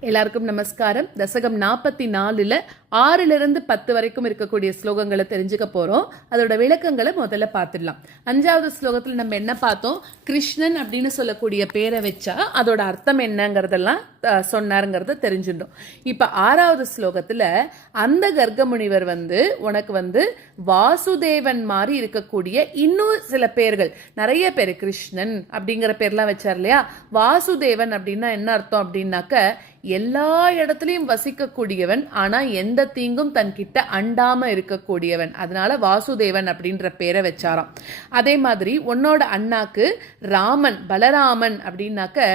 எல்லாருக்கும் நமஸ்காரம். தசகம் நாற்பத்தி நாலுல ஆறிலிருந்து பத்து வரைக்கும் இருக்கக்கூடிய ஸ்லோகங்களை தெரிஞ்சுக்க போகிறோம் அதோட விளக்கங்களை முதல்ல பார்த்துடலாம். அஞ்சாவது ஸ்லோகத்தில் நம்ம என்ன பார்த்தோம்? கிருஷ்ணன் அப்படின்னு சொல்லக்கூடிய பேரை வச்சா அதோட அர்த்தம் என்னங்கிறதெல்லாம் சொன்னாருங்கிறத தெரிஞ்சுட்டோம். இப்போ ஆறாவது ஸ்லோகத்தில் அந்த கர்க்க முனிவர் வந்து உனக்கு வந்து வாசுதேவன் மாதிரி இருக்கக்கூடிய இன்னும் சில பேர்கள் நிறைய பேர் கிருஷ்ணன் அப்படிங்கிற பேர்லாம் வச்சார் இல்லையா? வாசுதேவன் அப்படின்னா என்ன அர்த்தம் அப்படின்னாக்க எல்லா இடத்துலையும் வசிக்கக்கூடியவன் ஆனால் எந்த தீங்கும் தன்கிட்ட அண்டாம இருக்கக்கூடியவன். அதனால வாசுதேவன் அப்படின்ற பேரை வச்சாராம். அதே மாதிரி உன்னோட அண்ணாக்கு ராமன் பலராமன் அப்படின்னாக்க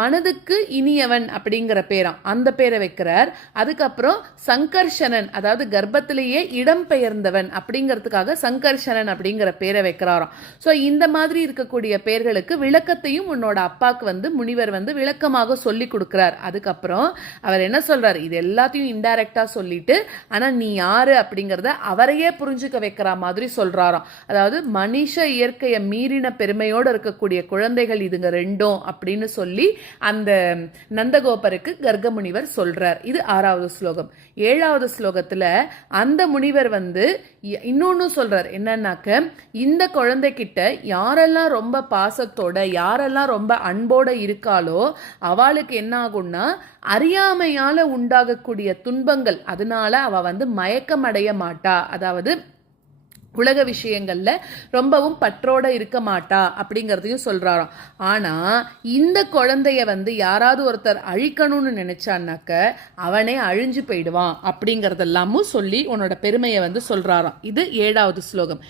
மனதுக்கு இனியவன் அப்படிங்கிற பேராம். அந்த பேரை வைக்கிறார். அதுக்கப்புறம் சங்கர்ஷனன் அதாவது கர்ப்பத்திலேயே இடம் பெயர்ந்தவன் அப்படிங்கிறதுக்காக சங்கர்ஷனன் அப்படிங்கிற பேரை வைக்கிறாராம். ஸோ இந்த மாதிரி இருக்கக்கூடிய பேர்களுக்கு விளக்கத்தையும் உன்னோட அப்பாக்கு வந்து முனிவர் வந்து விளக்கமாக சொல்லி கொடுக்கிறார். அதுக்கப்புறம் அவர் என்ன சொல்றாரு? இது எல்லாத்தையும் இன்டைரக்டா சொல்லிட்டு ஆனா நீ யாரு அப்படிங்கிறத அவரையே புரிஞ்சுக்க வைக்கிற மாதிரி சொல்றாராம். அதாவது மனுஷ இயற்கையை மீறின பெருமையோடு இருக்கக்கூடிய குழந்தைகள் இதுங்க ரெண்டும் அப்படின்னு சொல்லி அந்த நந்தகோபருக்கு கர்க்க முனிவர் சொல்றார். இது ஆறாவது ஸ்லோகம். ஏழாவது ஸ்லோகத்தில் அந்த முனிவர் வந்து இன்னொன்று சொல்கிறார் என்னன்னாக்க இந்த குழந்தைகிட்ட யாரெல்லாம் ரொம்ப பாசத்தோட யாரெல்லாம் ரொம்ப அன்போட இருக்காளோ அவளுக்கு என்ன ஆகும்னா அறியாமையால் உண்டாகக்கூடிய துன்பங்கள் அதனால அவள் வந்து மயக்கமடைய மாட்டா. அதாவது உலக விஷயங்களில் ரொம்பவும் பற்றோட இருக்க மாட்டா அப்படிங்கிறதையும் சொல்கிறாராம் ஆனால் இந்த குழந்தைய வந்து யாராவது ஒருத்தர் அழிக்கணும்னு நினைச்சான்னாக்க அவனே அழிஞ்சு போயிடுவான் அப்படிங்கிறதெல்லாமும் சொல்லி உன்னோட பெருமையை வந்து சொல்கிறாராம் இது ஏழாவது ஸ்லோகம்.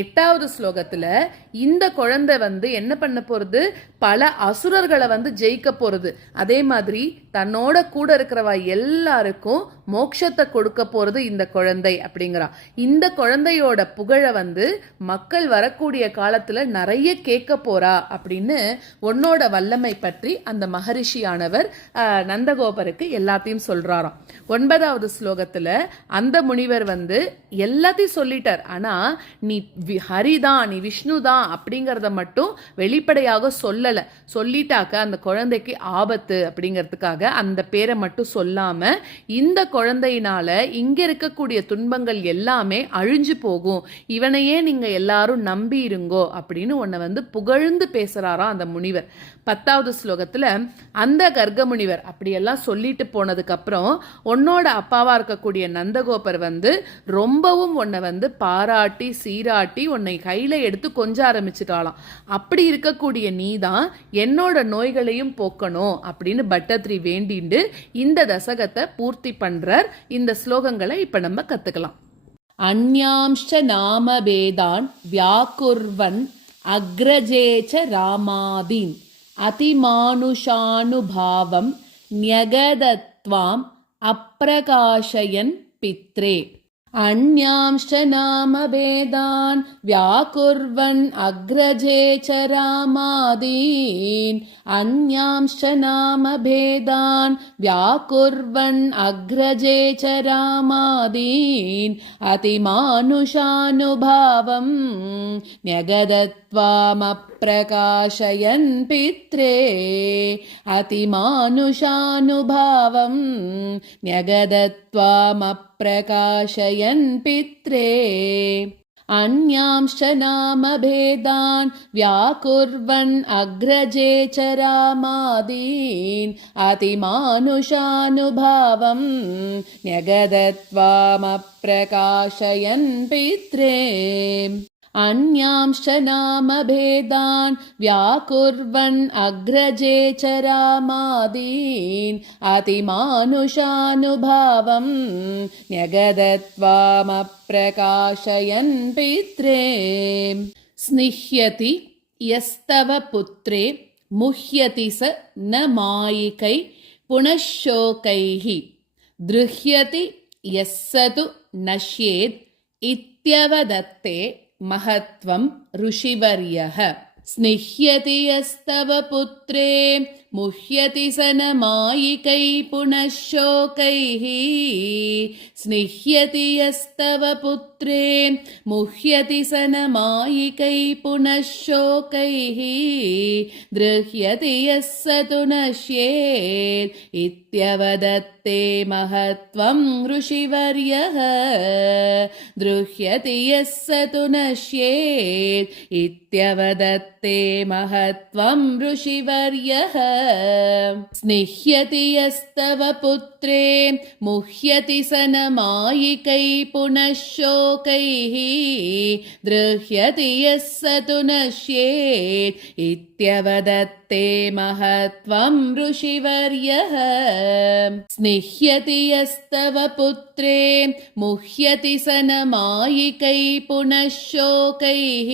எட்டாவது ஸ்லோகத்தில் இந்த குழந்தை வந்து என்ன பண்ண போகிறது பல அசுரர்களை வந்து ஜெயிக்க போகிறது அதே மாதிரி தன்னோட கூட இருக்கிறவ எல்லாருக்கும் மோட்சத்தை கொடுக்க போறது இந்த குழந்தை அப்படிங்கிறா. இந்த குழந்தையோட புகழை வந்து மக்கள் வரக்கூடிய காலத்துல நிறைய கேட்க போறா அப்படின்னு உன்னோட வல்லமை பற்றி அந்த மகரிஷியானவர் நந்தகோபருக்கு எல்லாத்தையும் சொல்றாராம். ஒன்பதாவது ஸ்லோகத்துல அந்த முனிவர் வந்து எல்லாத்தையும் சொல்லிட்டார். ஆனா நீ ஹரிதான் நீ விஷ்ணு தான் அப்படிங்கிறத மட்டும் வெளிப்படையாக சொல்லல. சொல்லிட்டாக்க அந்த குழந்தைக்கு ஆபத்து அப்படிங்கிறதுக்காக அந்த பேரை மட்டும் சொல்லாம இந்த குழந்தையினால இங்க இருக்கக்கூடிய துன்பங்கள் எல்லாமே அழிஞ்சு போகும். இவனையே நீங்க எல்லாரும் நம்பி இருங்கோ அப்படின்னு உன்னை வந்து புகழ்ந்து பேசுறாரா அந்த முனிவர். பத்தாவது ஸ்லோகத்துல அந்த கர்க்க முனிவர் அப்படியெல்லாம் சொல்லிட்டு போனதுக்கு அப்புறம் உன்னோட அப்பாவா இருக்கக்கூடிய நந்தகோபர் வந்து ரொம்பவும் உன்னை வந்து பாராட்டி சீராட்டி உன்னை கையில எடுத்து கொஞ்ச ஆரம்பிச்சிட்டாலாம் அப்படி இருக்கக்கூடிய நீ தான் என்னோட நோய்களையும் போக்கணும் அப்படின்னு பட்டத்ரி வேண்டிண்டு இந்த தசகத்தை பூர்த்தி பண்ணுறார் இந்த ஸ்லோகங்களை இப்போ நம்ம கத்துக்கலாம். அந்யாம்ஷ நாமபேதான் வியாக்குர்வன் அக்ரஜேச்ச ராமாதீன் அதிமானுஷானுபாவம் நியகதத்வாம் அப்பிரகாஷயன் பித்ரே. अन्यांश्च नामभेदान् व्याकुर्वन् अग्रजे च रामादीन्। अन्यांश्च नामभेदान् व्याकुर्वन् अग्रजे च रामादीन्। अतिमानुषानुभावम् न्यगदत्वामप्रकाशयन् पित्रे। अतिमानुषानुभावम् न्यगदत्वामप्रकाशयन् पित्रे। अन्यांश्च नामभेदान् व्याकुर्वन् अग्रजे च रामादीन्। अतिमानुषानुभावम् न्यगदत्वामप्रकाशयन् पित्रे अन्यांश्च नामभेदान् व्याकुर्वन् अग्रजे च रामादीन् अतिमानुषानुभावम् न्यगदत्वामप्रकाशयन् पित्रे। स्निह्यति यस्तव पुत्रे मुह्यति स न मायिकै पुनः शोकैः दृह्यति यः स तु नश्येत् इत्यवदत्ते महत्त्वं ऋषिवर्यः। स्निह्यति यस्तव पुत्रे मुह्यति सनमायिकै पुनः शोकैः स्निह्यति यस्तव पुत्रे मुह्यति सनमायिकै पुनः शोकैः दृह्यति यः स तु नश्येत् इत्यवदत्ते महत्त्वं ऋषिवर्यः। दृह्यति स तु नश्येत् इत्यवदत्ते महत्त्वं ऋषिवर्यः स्निह्यति यस्तव पुत्रे मुह्यति सनमायिकै पुनः शोकैः दृह्यति यः स तु नश्येत् इत्यवदत्ते महत्त्वं ऋषिवर्यः। स्निह्यति यस्तव पुत्रे मुह्यति सनमायिकै पुनः शोकैः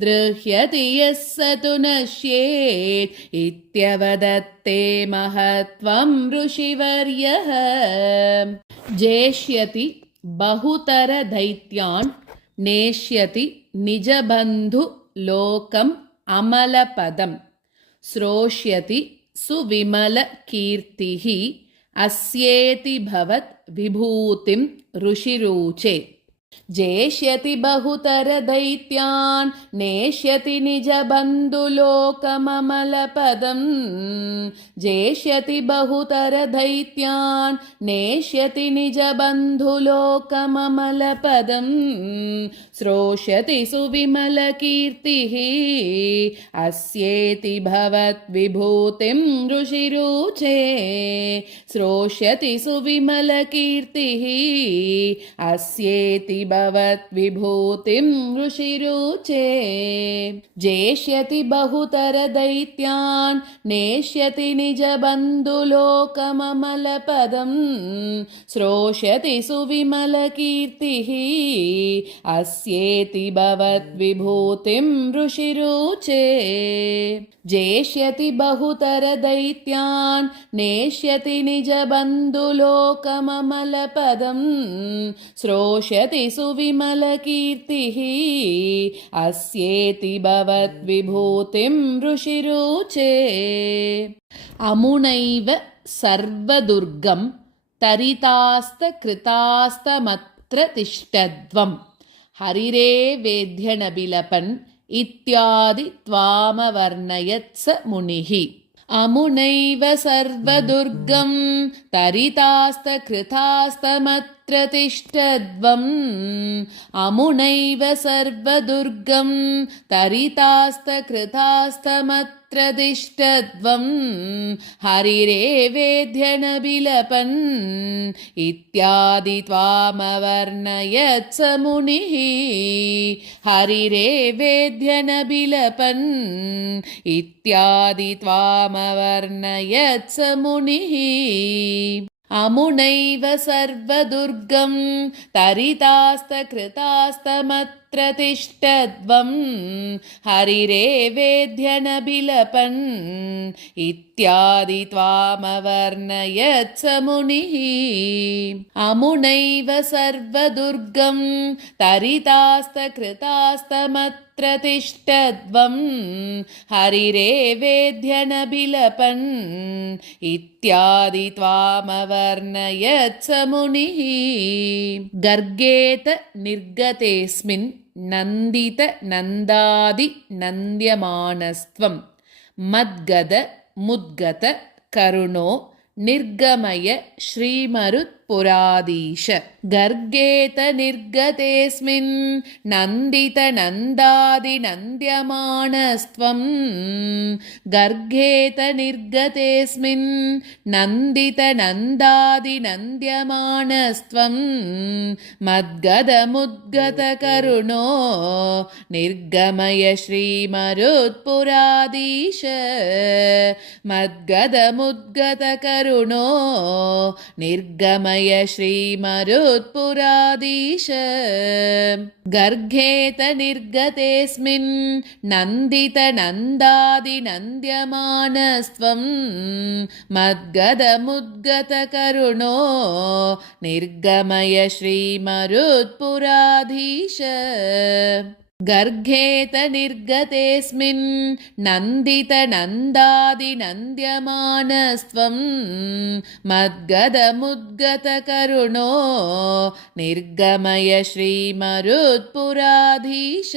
दृह्यति यः स तु नश्येत् इत्यवदत्ते महत्त्वं ऋषिवर्यः। जेष्यति बहुतरदैत्यान् नेष्यति निजबन्धुलोकम् అమలపదం. శ్రోష్యతి సువిమల కీర్తి అస్యేతి భవత్ విభూతిం ఋషిరుచే. जेष्यति बहुतरदैत्यान् नेष्यति निजबन्धुलोकममलपदम्। जेष्यति बहुतरदैत्यान् नेष्यति निजबन्धुलोकममलपदम्। श्रोष्यति सुविमलकीर्तिः अस्येति भवद्विभूतिं ऋषिरुचे। श्रोष्यति सुविमलकीर्तिः अस्येति भवद्विभूतिं ऋषिरुचे। जेष्यति बहुतरदैत्यान् नेष्यति निजबन्धुलोकममलपदम् श्रोष्यति सुविमलकीर्तिः। अस्येति भवद्विभूतिं ऋषिरुचे। जेष्यति बहुतरदैत्यान् नेष्यति निजबन्धुलोकममलपदम् श्रोष्यति सुविमलकीर्तिः। अस्येति भवद्विभूतिं ऋषिरुचे। अमुनैव सर्वदुर्गं तरितास्तकृतास्तमत्र तिष्ठध्वम् हरिरे वेद्यनबिलपन् इत्यादि त्वामवर्णयत्स मुनिः। अमुनैव सर्वदुर्गं तरितास्तकृतास्तमत्र तिष्ठध्वम् अमुनैव सर्वदुर्गं तरितास्तकृतास्तमत्र तिष्ठध्वम्। हरिरे वेद्यनबिलपन् इत्यादि स मुनिः। हरिरे वेद्यनबिलपन् इत्यादि स मुनिः अमुनैव सर्वदुर्गं तरितास्तकृतास्तमत्र तिष्ठध्वम् हरिरे वेद्यनबिलपन् इत्यादि त्वामवर्णयत् स मुनिः। अमुनैव सर्वदुर्गं तरितास्तकृतास्तमत्र तिष्ठध्वम् हरिरे वेद्यनबिलपन् इत्यादि त्वामवर्णयत् स मुनिः। गर्गेत निर्गतेऽस्मिन् நந்தித நந்தாதி நந்தியமானஸ்துவம். மத்கத முத்கத கருணோ நிர்கமய ஸ்ரீமருத் गर्गेत निर्गतेऽस्मिन् नन्दित नन्दादिनन्द्यमानस्त्वं गर्गेत मद्गदमुद्गतकरुणो निर्गमय श्रीमरुत्पुराधीश मद्गदमुद्गतकरुणो निर्गमय श्रीमरुत्पुराधीश। गर्गेत निर्गतेऽस्मिन् नन्दित नन्दादिनन्द्यमानस्त्वं। मद्गदमुद्गतकरुणो निर्गमय श्रीमरुत्पुराधीश गर्गेत निर्गतेऽस्मिन् नन्दितनन्दादिनन्द्यमानस्त्वं मद्गदमुद्गतकरुणो निर्गमय श्रीमरुत्पुराधीश